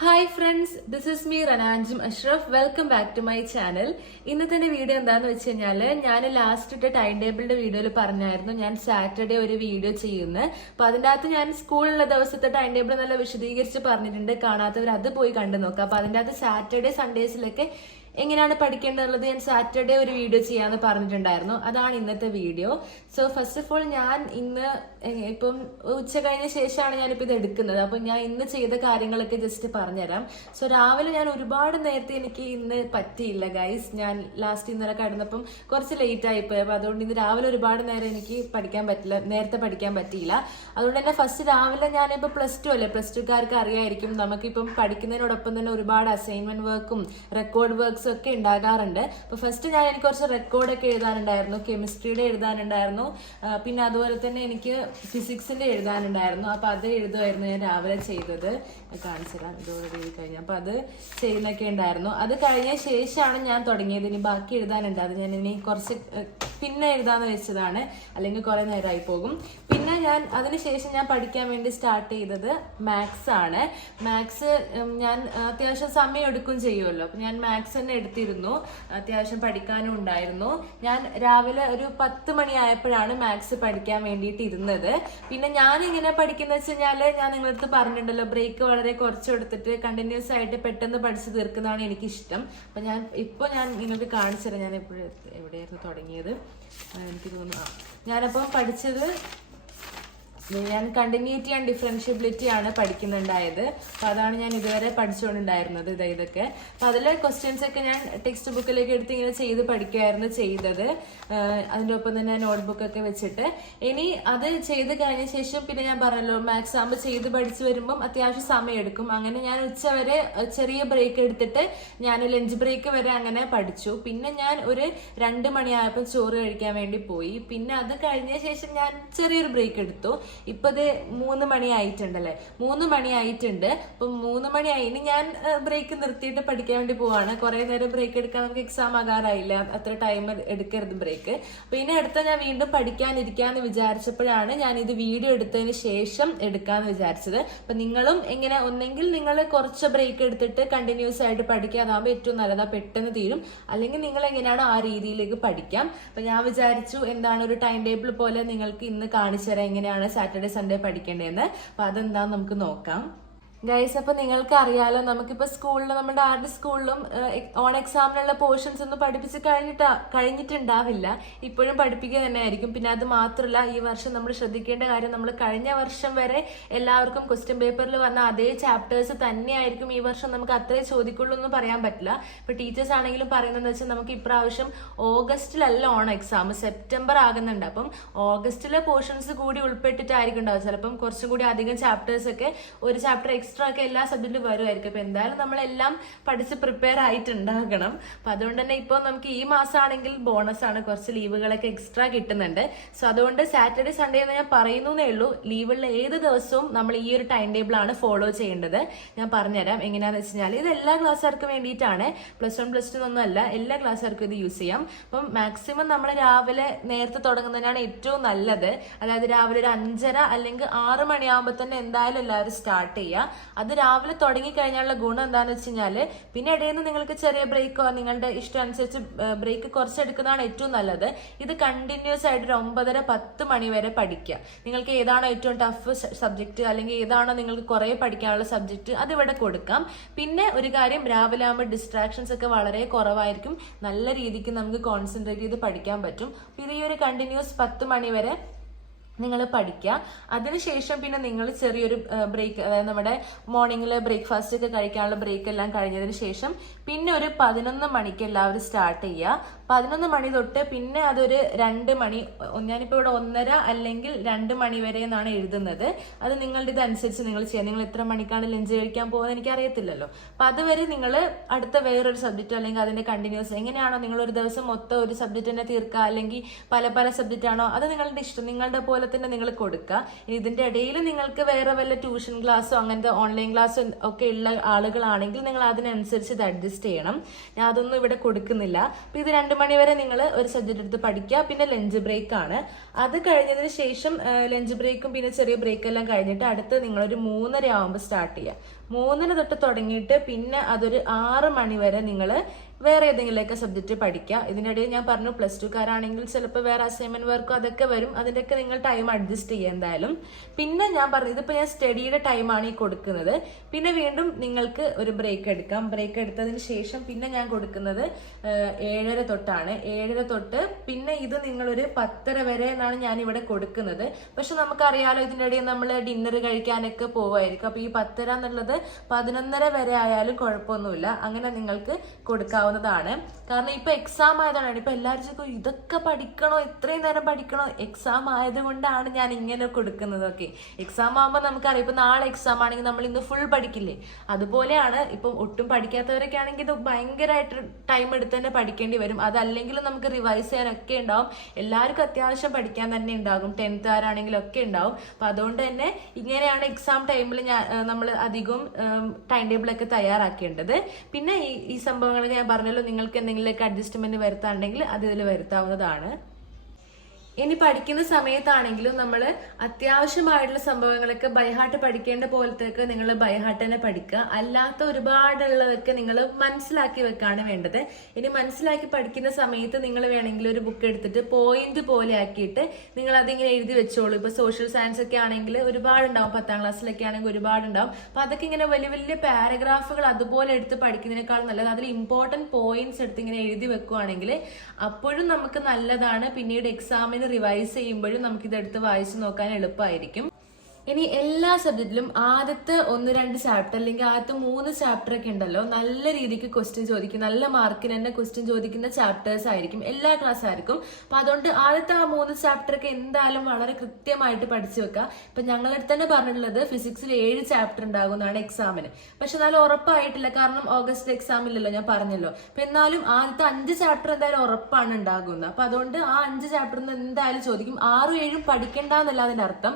Hi friends this is me റനാഞ്ചും Ashraf welcome back to my channel ഇന്നത്തെ video എന്താന്ന് വെച്ച് കഴിഞ്ഞാൽ ഞാൻ ലാസ്റ്റ് ഇട്ട ടൈം ടേബിളിന്റെ വീഡിയോയിൽ പറഞ്ഞായിരുന്നു. ഞാൻ സാറ്റർഡേ ഒരു വീഡിയോ ചെയ്യുന്നത് അപ്പൊ അതിന്റെ അകത്ത് ഞാൻ സ്കൂളിലെ ദിവസത്തെ ടൈം ടേബിൾ നല്ല വിശദീകരിച്ച് പറഞ്ഞിട്ടുണ്ട്. കാണാത്തവർ അത് പോയി കണ്ടു നോക്കാം. അപ്പൊ അതിന്റെ അകത്ത് സാറ്റർഡേ സൺഡേസിലൊക്കെ എങ്ങനെയാണ് പഠിക്കേണ്ടതുള്ളത്? ഞാൻ സാറ്റർഡേ ഒരു വീഡിയോ ചെയ്യാന്ന് പറഞ്ഞിട്ടുണ്ടായിരുന്നു. അതാണ് ഇന്നത്തെ video so first of all ഞാൻ ഇന്ന് ഇപ്പം ഉച്ച കഴിഞ്ഞ ശേഷമാണ് ഞാനിപ്പോൾ ഇത് എടുക്കുന്നത്. അപ്പം ഞാൻ ഇന്ന് ചെയ്ത കാര്യങ്ങളൊക്കെ ജസ്റ്റ് പറഞ്ഞുതരാം. സോ രാവിലെ ഞാൻ ഒരുപാട് നേരത്തെ എനിക്ക് ഇന്ന് പറ്റിയില്ല ഗൈസ് ഞാൻ ലാസ്റ്റ് ഇന്നലെ കിടന്നപ്പം കുറച്ച് ലേറ്റ് ആയിപ്പോയി അപ്പോൾ അതുകൊണ്ട് ഇന്ന് രാവിലെ ഒരുപാട് നേരം എനിക്ക് പഠിക്കാൻ പറ്റില്ല നേരത്തെ പഠിക്കാൻ പറ്റിയില്ല. അതുകൊണ്ട് തന്നെ ഫസ്റ്റ് രാവിലെ ഞാനിപ്പോൾ പ്ലസ് ടു അല്ലേ? പ്ലസ് ടുക്കാർക്ക് അറിയായിരിക്കും. നമുക്കിപ്പം പഠിക്കുന്നതിനോടൊപ്പം തന്നെ ഒരുപാട് അസൈൻമെന്റ് വർക്കും റെക്കോർഡ് വർക്ക്സും ഒക്കെ ഉണ്ടാകാറുണ്ട്. അപ്പോൾ ഫസ്റ്റ് ഞാൻ എനിക്ക് കുറച്ച് റെക്കോർഡൊക്കെ എഴുതാനുണ്ടായിരുന്നു കെമിസ്ട്രിയുടെ എഴുതാനുണ്ടായിരുന്നു പിന്നെ അതുപോലെ തന്നെ എനിക്ക് ഫിസിക്സിന്റെ എഴുതാനുണ്ടായിരുന്നു. അപ്പോൾ അത് എഴുതുമായിരുന്നു ഞാൻ രാവിലെ ചെയ്തത്. കാണിച്ചു തരാം ഇതോടെ എഴുതി കഴിഞ്ഞു. അപ്പോൾ അത് ചെയ്യുന്നൊക്കെ ഉണ്ടായിരുന്നു. അത് കഴിഞ്ഞ ശേഷമാണ് ഞാൻ തുടങ്ങിയത്. ഇനി ബാക്കി എഴുതാനുണ്ട്. അത് ഞാൻ ഇനി കുറച്ച് പിന്നെ എഴുതാന്ന് വെച്ചതാണ്. അല്ലെങ്കിൽ കുറെ നേരമായി പോകും. പിന്നെ ഞാൻ അതിനുശേഷം ഞാൻ പഠിക്കാൻ വേണ്ടി സ്റ്റാർട്ട് ചെയ്തത് മാത്സ് ആണ്. മാത്സ് ഞാൻ അത്യാവശ്യം സമയം എടുക്കും ചെയ്യുമല്ലോ. അപ്പം ഞാൻ മാത്സ് തന്നെ എടുത്തിരുന്നു. അത്യാവശ്യം പഠിക്കാനും ഉണ്ടായിരുന്നു. ഞാൻ രാവിലെ ഒരു പത്ത് മണിയായപ്പോഴാണ് മാത്സ് പഠിക്കാൻ വേണ്ടിയിട്ട് ഇരുന്നത്. പിന്നെ ഞാൻ ഇങ്ങനെ പഠിക്കുന്ന വെച്ച് കഴിഞ്ഞാൽ ഞാൻ നിങ്ങളടുത്ത് പറഞ്ഞിട്ടുണ്ടല്ലോ ബ്രേക്ക് വളരെ കുറച്ച് കൊടുത്തിട്ട് കണ്ടിന്യൂസ് ആയിട്ട് പെട്ടെന്ന് പഠിച്ചു തീർക്കുന്നതാണ് എനിക്ക് ഇഷ്ടം അപ്പൊ ഞാൻ ഇപ്പൊ ഞാൻ നിങ്ങൾക്ക് കാണിച്ചു തരാം. ഞാൻ എപ്പോഴും എവിടെയായിരുന്നു തുടങ്ങിയത്? എനിക്ക് തോന്നുന്നു. ഞാനപ്പം പഠിച്ചത് ഞാൻ കണ്ടിന്യൂറ്റി ആൻഡ് ഡിഫറൻഷ്യബിലിറ്റി ആണ് പഠിക്കുന്നുണ്ടായത്. അപ്പൊ അതാണ് ഞാൻ ഇതുവരെ പഠിച്ചുകൊണ്ടുണ്ടായിരുന്നത് ഇത് ഇതൊക്കെ. അപ്പോൾ അതിലെ ക്വസ്റ്റ്യൻസ് ഒക്കെ ഞാൻ ടെക്സ്റ്റ് ബുക്കിലേക്ക് എടുത്ത് ഇങ്ങനെ ചെയ്ത് പഠിക്കുമായിരുന്നു ചെയ്തത്. അതിന്റെ ഒപ്പം തന്നെ നോട്ട്ബുക്ക് ഒക്കെ വെച്ചിട്ട്. ഇനി അത് ചെയ്ത് കഴിഞ്ഞ ശേഷം പിന്നെ ഞാൻ പറഞ്ഞല്ലോ മാത്സ് ആകുമ്പോൾ ചെയ്ത് പഠിച്ചു വരുമ്പം അത്യാവശ്യം സമയം എടുക്കും. അങ്ങനെ ഞാൻ ഉച്ച വരെ ചെറിയ ബ്രേക്ക് എടുത്തിട്ട് ഞാൻ ലഞ്ച് ബ്രേക്ക് വരെ അങ്ങനെ പഠിച്ചു. പിന്നെ ഞാൻ ഒരു രണ്ട് മണിയായപ്പോൾ ചോറ് കഴിക്കാൻ വേണ്ടി പോയി. പിന്നെ അത് കഴിഞ്ഞ ശേഷം ഞാൻ ചെറിയൊരു ബ്രേക്ക് എടുത്തു. ഇപ്പൊ ഇത് മൂന്ന് മണി ആയിട്ടുണ്ടല്ലേ? മൂന്ന് മണി ആയിട്ടുണ്ട്. അപ്പൊ മൂന്ന് മണി ആയി. ഇനി ഞാൻ ബ്രേക്ക് നിർത്തിയിട്ട് പഠിക്കാൻ വേണ്ടി പോവാണ്. കുറെ നേരം ബ്രേക്ക് എടുക്കാൻ നമുക്ക് എക്സാം ആകാറായില്ല. അത്ര ടൈം എടുക്കരുത് ബ്രേക്ക് അപ്പൊ ഇനി അടുത്ത ഞാൻ വീണ്ടും പഠിക്കാനിരിക്കാന്ന് വിചാരിച്ചപ്പോഴാണ് ഞാൻ ഇത് വീഡിയോ എടുത്തതിന് ശേഷം എടുക്കാന്ന് വിചാരിച്ചത്. അപ്പൊ നിങ്ങളും എങ്ങനെ ഒന്നെങ്കിൽ നിങ്ങൾ കുറച്ച് ബ്രേക്ക് എടുത്തിട്ട് കണ്ടിന്യൂസ് ആയിട്ട് പഠിക്കുക. അതാകുമ്പോൾ ഏറ്റവും നല്ലതാ. പെട്ടെന്ന് തീരും. അല്ലെങ്കിൽ നിങ്ങൾ എങ്ങനെയാണോ ആ രീതിയിലേക്ക് പഠിക്കാം. അപ്പൊ ഞാൻ വിചാരിച്ചു എന്താണ് ഒരു ടൈം ടേബിൾ പോലെ നിങ്ങൾക്ക് ഇന്ന് കാണിച്ചു തരാം. എങ്ങനെയാണ് സാറ്റർഡേ സൺഡേ പഠിക്കേണ്ടതെന്ന്. അപ്പോൾ അതെന്താന്ന് നമുക്ക് നോക്കാം. ഗൈസ് അപ്പൊ നിങ്ങൾക്ക് അറിയാലോ നമുക്കിപ്പോ സ്കൂളിൽ നമ്മുടെ ആരുടെ സ്കൂളിലും ഓൺ എക്സാമിനുള്ള പോർഷൻസ് ഒന്നും പഠിപ്പിച്ച് കഴിഞ്ഞിട്ട് കഴിഞ്ഞിട്ടുണ്ടാവില്ല. ഇപ്പോഴും പഠിപ്പിക്കുക തന്നെ ആയിരിക്കും പിന്നെ അത് മാത്രമല്ല ഈ വർഷം നമ്മൾ ശ്രദ്ധിക്കേണ്ട കാര്യം നമ്മൾ കഴിഞ്ഞ വർഷം വരെ എല്ലാവർക്കും ക്വസ്റ്റ്യൻ പേപ്പറിൽ വന്ന അതേ ചാപ്റ്റേഴ്സ് തന്നെയായിരിക്കും ഈ വർഷം നമുക്ക് അത്രേ ചോദിക്കുള്ളൂ എന്ന് പറയാൻ പറ്റില്ല. ഇപ്പൊ ടീച്ചേഴ്സ് ആണെങ്കിലും പറയുന്നതെന്ന് വെച്ചാൽ നമുക്ക് ഇപ്രാവശ്യം ഓഗസ്റ്റിലല്ല ഓൺ എക്സാം സെപ്റ്റംബർ ആകുന്നുണ്ട്. അപ്പം ഓഗസ്റ്റിലെ പോർഷൻസ് കൂടി ഉൾപ്പെട്ടിട്ടായിരിക്കും ഉണ്ടാവുക. ചിലപ്പം കുറച്ചും കൂടി അധികം ചാപ്റ്റേഴ്സ് ഒക്കെ ഒരു ചാപ്റ്റർ ഒക്കെ എല്ലാ സബ്ജക്റ്റിലും വരുമായിരിക്കും അപ്പൊ എന്തായാലും നമ്മളെല്ലാം പഠിച്ച് പ്രിപ്പയർ ആയിട്ടുണ്ടാകണം. അപ്പൊ അതുകൊണ്ട് തന്നെ ഇപ്പോൾ നമുക്ക് ഈ മാസമാണെങ്കിൽ ബോണസ് ആണ്. കുറച്ച് ലീവുകളൊക്കെ എക്സ്ട്രാ കിട്ടുന്നുണ്ട്. സോ അതുകൊണ്ട് സാറ്റർഡേ സൺഡേ എന്ന് ഞാൻ പറയുന്നേ ഉള്ളൂ. ലീവുള്ള ഏത് ദിവസവും നമ്മൾ ഈ ഒരു ടൈം ആണ് ഫോളോ ചെയ്യേണ്ടത്. ഞാൻ പറഞ്ഞുതരാം എങ്ങനെയാന്ന് വെച്ച് കഴിഞ്ഞാൽ ഇത് എല്ലാ ക്ലാസ്സുകാർക്കും വേണ്ടിയിട്ടാണ്. പ്ലസ് വൺ പ്ലസ് ടു ഒന്നും അല്ല. എല്ലാ ക്ലാസ്സുകാർക്കും ഇത് യൂസ് ചെയ്യാം. അപ്പം മാക്സിമം നമ്മൾ രാവിലെ നേരത്തെ തുടങ്ങുന്നതിനാണ് ഏറ്റവും നല്ലത്. അതായത് രാവിലെ ഒരു അഞ്ചര അല്ലെങ്കിൽ ആറ് മണിയാകുമ്പോൾ തന്നെ എന്തായാലും എല്ലാവരും സ്റ്റാർട്ട് ചെയ്യുക. അത് രാവിലെ തുടങ്ങി കഴിഞ്ഞാലുള്ള ഗുണം എന്താണെന്ന് വെച്ച് കഴിഞ്ഞാൽ പിന്നെ ഇടയിൽ നിന്ന് നിങ്ങൾക്ക് ചെറിയ ബ്രേക്കോ നിങ്ങളുടെ ഇഷ്ടം അനുസരിച്ച് ബ്രേക്ക് കുറച്ചെടുക്കുന്നതാണ് ഏറ്റവും നല്ലത്. ഇത് കണ്ടിന്യൂസ് ആയിട്ട് ഒരു ഒമ്പതര പത്ത് മണി വരെ പഠിക്കുക. നിങ്ങൾക്ക് ഏതാണോ ഏറ്റവും ടഫ് സബ്ജക്റ്റ് അല്ലെങ്കിൽ ഏതാണോ നിങ്ങൾക്ക് കുറേ പഠിക്കാനുള്ള സബ്ജക്റ്റ് ഇവിടെ കൊടുക്കാം. പിന്നെ ഒരു കാര്യം രാവിലെ ആകുമ്പോൾ ഡിസ്ട്രാക്ഷൻസ് ഒക്കെ വളരെ കുറവായിരിക്കും. നല്ല രീതിക്ക് നമുക്ക് കോൺസെൻട്രേറ്റ് ചെയ്ത് പഠിക്കാൻ പറ്റും. ഇത് ഈ ഒരു കണ്ടിന്യൂസ് പത്ത് മണി വരെ നിങ്ങൾ പഠിക്കുക അതിനുശേഷം പിന്നെ നിങ്ങൾ ചെറിയൊരു ബ്രേക്ക് അതായത് നമ്മുടെ മോർണിംഗിൽ ബ്രേക്ക്ഫാസ്റ്റ് ഒക്കെ കഴിക്കാനുള്ള ബ്രേക്ക് എല്ലാം കഴിഞ്ഞതിന് ശേഷം പിന്നെ ഒരു പതിനൊന്ന് മണിക്ക് എല്ലാവരും സ്റ്റാർട്ട് ചെയ്യുക. പതിനൊന്ന് മണി തൊട്ട് പിന്നെ അതൊരു രണ്ട് മണി ഞാനിപ്പോൾ ഇവിടെ ഒന്നര അല്ലെങ്കിൽ രണ്ട് മണി വരെ എന്നാണ് എഴുതുന്നത്. അത് നിങ്ങളുടെ ഇതനുസരിച്ച് നിങ്ങൾ ചെയ്യുക നിങ്ങൾ എത്ര മണിക്കാണ് ലഞ്ച് കഴിക്കാൻ പോകുന്നത് എനിക്ക് അറിയത്തില്ലല്ലോ അപ്പൊ അതുവരെ നിങ്ങൾ അടുത്ത വേറൊരു സബ്ജക്റ്റ് അല്ലെങ്കിൽ അതിന്റെ കണ്ടിന്യൂസ് എങ്ങനെയാണോ നിങ്ങൾ ഒരു ദിവസം മൊത്തം ഒരു സബ്ജക്റ്റ് തന്നെ തീർക്കുക അല്ലെങ്കിൽ പല പല സബ്ജക്റ്റ് ആണോ അത് നിങ്ങളുടെ ഇഷ്ടം. നിങ്ങളുടെ പോലെ തന്നെ നിങ്ങൾ കൊടുക്കുക. ഇനി ഇതിന്റെ ഇടയിൽ നിങ്ങൾക്ക് വേറെ വല്ല ട്യൂഷൻ ക്ലാസ്സോ അങ്ങനത്തെ ഓൺലൈൻ ക്ലാസ്സോ ഒക്കെ ഉള്ള ആളുകളാണെങ്കിൽ നിങ്ങൾ അതിനനുസരിച്ച് ഇത് അഡ്ജസ്റ്റ് ചെയ്യണം. ഞാൻ അതൊന്നും ഇവിടെ കൊടുക്കുന്നില്ല. അപ്പൊ ഇത് രണ്ട് മണി വരെ നിങ്ങൾ ഒരു സബ്ജക്റ്റ് എടുത്ത് പഠിക്കുക. പിന്നെ ലഞ്ച് ബ്രേക്ക് ആണ്. അത് കഴിഞ്ഞതിന് ശേഷം ലഞ്ച് ബ്രേക്കും പിന്നെ ചെറിയ ബ്രേക്ക് എല്ലാം കഴിഞ്ഞിട്ട് അടുത്ത് നിങ്ങളൊരു മൂന്നര ആവുമ്പോൾ സ്റ്റാർട്ട് ചെയ്യുക. മൂന്നര തൊട്ട് തുടങ്ങിയിട്ട് പിന്നെ അതൊരു ആറ് മണിവരെ നിങ്ങൾ വേറെ ഏതെങ്കിലുമൊക്കെ സബ്ജക്റ്റ് പഠിക്കുക. ഇതിനിടയിൽ ഞാൻ പറഞ്ഞു പ്ലസ് ടുക്കാരാണെങ്കിൽ ചിലപ്പോൾ വേറെ അസൈൻമെന്റ് വർക്കും അതൊക്കെ വരും. അതിന്റെയൊക്കെ നിങ്ങൾ ടൈം അഡ്ജസ്റ്റ് ചെയ്യുക എന്തായാലും. പിന്നെ ഞാൻ പറഞ്ഞു ഇതിപ്പോൾ ഞാൻ സ്റ്റഡിയുടെ ടൈമാണ് ഈ കൊടുക്കുന്നത്. പിന്നെ വീണ്ടും നിങ്ങൾക്ക് ഒരു ബ്രേക്ക് എടുക്കാം. ബ്രേക്ക് എടുത്തതിന് ശേഷം പിന്നെ ഞാൻ കൊടുക്കുന്നത് ഏഴര തൊട്ടാണ്. ഏഴര തൊട്ട് പിന്നെ ഇത് നിങ്ങളൊരു പത്തര വരെ എന്നാണ് ഞാൻ ഇവിടെ കൊടുക്കുന്നത്. പക്ഷെ നമുക്കറിയാലോ ഇതിനിടയിൽ നമ്മൾ ഡിന്നർ കഴിക്കാനൊക്കെ പോവായിരിക്കും. അപ്പോൾ ഈ പത്തര എന്നുള്ളത് പതിനൊന്നര വരെ ആയാലും കുഴപ്പമൊന്നുമില്ല. അങ്ങനെ നിങ്ങൾക്ക് കൊടുക്കാവുന്നതാണ് കാരണം ഇപ്പൊ എക്സാം ആയതാണ്. ഇപ്പൊ എല്ലാവരും ചോദിക്കും ഇതൊക്കെ പഠിക്കണോ? ഇത്രയും നേരം പഠിക്കണോ? എക്സാം ആയതുകൊണ്ടാണ് ഞാൻ ഇങ്ങനെ കൊടുക്കുന്നതൊക്കെ. എക്സാം ആകുമ്പോൾ നമുക്കറിയാം ഇപ്പൊ നാളെ എക്സാം ആണെങ്കിൽ നമ്മൾ ഇന്ന് ഫുൾ പഠിക്കില്ലേ? അതുപോലെയാണ് ഇപ്പം ഒട്ടും പഠിക്കാത്തവരൊക്കെ ആണെങ്കിൽ ഇത് ഭയങ്കരമായിട്ട് ടൈം എടുത്ത് തന്നെ പഠിക്കേണ്ടി വരും. അതല്ലെങ്കിൽ നമുക്ക് റിവൈസ് ചെയ്യാനൊക്കെ ഉണ്ടാവും. എല്ലാവർക്കും അത്യാവശ്യം പഠിക്കാൻ തന്നെ ഉണ്ടാകും. ടെൻത്ത് ആരാണെങ്കിലും ഒക്കെ ഉണ്ടാവും. അപ്പൊ അതുകൊണ്ട് തന്നെ ഇങ്ങനെയാണ് എക്സാം ടൈമിൽ ഞാൻ നമ്മൾ അധികം ടൈം ടേബിൾ ഒക്കെ തയ്യാറാക്കേണ്ടത്. പിന്നെ ഈ ഈ സംഭവങ്ങളൊക്കെ ഞാൻ പറഞ്ഞല്ലോ നിങ്ങൾക്ക് എന്തെങ്കിലും അഡ്ജസ്റ്റ്മെന്റ് വരുത്താണ്ടെങ്കിൽ അത് ഇതിൽ വരുത്താവുന്നതാണ്. ഇനി പഠിക്കുന്ന സമയത്താണെങ്കിലും നമ്മൾ അത്യാവശ്യമായിട്ടുള്ള സംഭവങ്ങളൊക്കെ ബൈഹാർട്ട് പഠിക്കേണ്ട പോലത്തേക്ക് നിങ്ങൾ ബൈഹാർട്ട് തന്നെ പഠിക്കുക. അല്ലാത്ത ഒരുപാടുള്ളതൊക്കെ നിങ്ങൾ മനസ്സിലാക്കി വെക്കാണ് വേണ്ടത്. ഇനി മനസ്സിലാക്കി പഠിക്കുന്ന സമയത്ത് നിങ്ങൾ വേണമെങ്കിൽ ഒരു ബുക്ക് എടുത്തിട്ട് പോയിന്റ് പോലെ ആക്കിയിട്ട് നിങ്ങൾ അതിങ്ങനെ എഴുതി വെച്ചോളൂ. ഇപ്പൊ സോഷ്യൽ സയൻസ് ഒക്കെ ആണെങ്കിൽ ഒരുപാടുണ്ടാവും പത്താം ക്ലാസ്സിലൊക്കെ ആണെങ്കിൽ ഒരുപാടുണ്ടാവും. അപ്പൊ അതൊക്കെ ഇങ്ങനെ വലിയ വലിയ പാരഗ്രാഫുകൾ അതുപോലെ എടുത്ത് പഠിക്കുന്നതിനേക്കാൾ നല്ലത്. അതിൽ ഇമ്പോർട്ടന്റ് പോയിന്റ്സ് എടുത്ത് ഇങ്ങനെ എഴുതി വെക്കുവാണെങ്കിൽ അപ്പോഴും നമുക്ക് നല്ലതാണ്. പിന്നീട് എക്സാമിന് റിവൈസ് ചെയ്യുമ്പോഴും നമുക്കിതെടുത്ത് വായിച്ച് നോക്കാൻ എളുപ്പമായിരിക്കും ഇനി എല്ലാ സബ്ജക്റ്റിലും ആദ്യത്തെ ഒന്ന് രണ്ട് ചാപ്റ്റർ അല്ലെങ്കിൽ ആദ്യത്തെ മൂന്ന് ചാപ്റ്റർ ഒക്കെ ഉണ്ടല്ലോ നല്ല രീതിക്ക് ക്വസ്റ്റ്യൻ ചോദിക്കും നല്ല മാർക്കിന് തന്നെ ക്വസ്റ്റ്യൻ ചോദിക്കുന്ന ചാപ്റ്റേഴ്സ് ആയിരിക്കും എല്ലാ ക്ലാസ് ആയിരിക്കും. അപ്പൊ അതുകൊണ്ട് ആദ്യത്തെ ആ മൂന്ന് ചാപ്റ്റർ ഒക്കെ എന്തായാലും വളരെ കൃത്യമായിട്ട് പഠിച്ചു വെക്കുക ഇപ്പൊ ഞങ്ങളടുത്ത് തന്നെ പറഞ്ഞിട്ടുള്ളത് ഫിസിക്സിൽ ഏഴ് ചാപ്റ്റർ ഉണ്ടാകുന്നതാണ് എക്സാമിന് പക്ഷെ എന്നാലും ഉറപ്പായിട്ടില്ല കാരണം ഓഗസ്റ്റ് എക്സാം ഇല്ലല്ലോ ഞാൻ പറഞ്ഞല്ലോ. അപ്പൊ എന്നാലും ആദ്യത്തെ അഞ്ച് ചാപ്റ്റർ എന്തായാലും ഉറപ്പാണ് ഉണ്ടാകുന്നത്. അപ്പൊ അതുകൊണ്ട് ആ അഞ്ച് നിന്ന് എന്തായാലും ചോദിക്കും. ആറും ഏഴും പഠിക്കണ്ട എന്നല്ല അതിന്റെ അർത്ഥം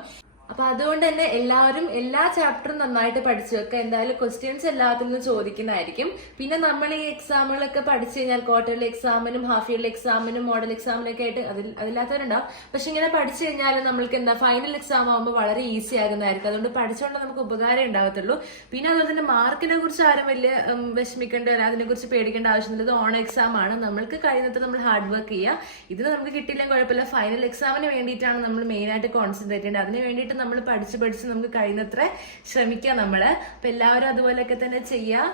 അപ്പൊ അതുകൊണ്ട് തന്നെ എല്ലാവരും എല്ലാ ചാപ്റ്ററും നന്നായിട്ട് പഠിച്ചു വെക്കുക എന്തായാലും ക്വസ്റ്റ്യൻസ് എല്ലാത്തിൽ നിന്നും ചോദിക്കുന്നതായിരിക്കും. പിന്നെ നമ്മൾ ഈ എക്സാമുകളൊക്കെ പഠിച്ചു കഴിഞ്ഞാൽ ക്വാർട്ടർലി എക്സാമിനും ഹാഫ് ഇയർലി എക്സാമിനും മോഡൽ എക്സാമിനൊക്കെ ആയിട്ട് അതിൽ അതില്ലാത്തവരുണ്ടാവും. പക്ഷെ ഇങ്ങനെ പഠിച്ചു കഴിഞ്ഞാൽ നമ്മൾക്ക് എന്താ ഫൈനൽ എക്സാം ആകുമ്പോൾ വളരെ ഈസി ആകുന്നതായിരിക്കും. അതുകൊണ്ട് പഠിച്ചുകൊണ്ട് നമുക്ക് ഉപകാരം ഉണ്ടാവത്തുള്ളൂ. പിന്നെ അതുപോലെ തന്നെ മാർക്കിനെ കുറിച്ച് ആരും വലിയ വിഷമിക്കേണ്ട വരാം അതിനെ കുറിച്ച് പേടിക്കേണ്ട ആവശ്യമില്ല. ഇത് ഓൺ എക്സാം ആണ്. നമ്മൾക്ക് കഴിയുന്നത്ര നമ്മൾ ഹാർഡ് വർക്ക് ചെയ്യുക ഇത് നമുക്ക് കിട്ടിയില്ലെങ്കിൽ കുഴപ്പമില്ല. ഫൈനൽ എക്സാമിന് വേണ്ടിയിട്ടാണ് നമ്മൾ മെയിൻ ആയിട്ട് കോൺസെൻട്രേറ്റ് ചെയ്യേണ്ടത്. അതിന് വേണ്ടിയിട്ട് നമ്മൾ പഠിച്ച് പഠിച്ച് നമുക്ക് കഴിയുന്നത്ര ശ്രമിക്കാം നമ്മൾ അപ്പം എല്ലാവരും അതുപോലെയൊക്കെ തന്നെ ചെയ്യുക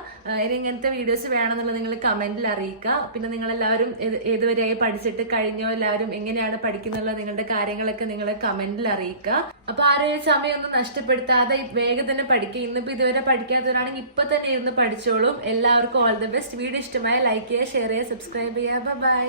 ഇനി ഇങ്ങനത്തെ വീഡിയോസ് വേണമെന്നുള്ളത് നിങ്ങൾ കമന്റിൽ അറിയിക്കുക പിന്നെ നിങ്ങളെല്ലാവരും ഏത് ഏതുവരെയായി പഠിച്ചിട്ട് കഴിഞ്ഞോ എല്ലാവരും എങ്ങനെയാണ് പഠിക്കുന്നുള്ള നിങ്ങളുടെ കാര്യങ്ങളൊക്കെ നിങ്ങൾ കമന്റിൽ അറിയിക്കുക അപ്പൊ ആരെയും സമയമൊന്നും നഷ്ടപ്പെടുത്താതെ വേഗം തന്നെ പഠിക്കുക ഇന്നിപ്പോൾ ഇതുവരെ പഠിക്കാത്തവരാണെങ്കിൽ ഇപ്പൊ തന്നെ ഇരുന്ന് പഠിച്ചോളും. എല്ലാവർക്കും ഓൾ ദ ബെസ്റ്റ് വീഡിയോ ഇഷ്ടമായ ലൈക്ക് ചെയ്യുക ഷെയർ ചെയ്യുക സബ്സ്ക്രൈബ് ചെയ്യുക. ബൈ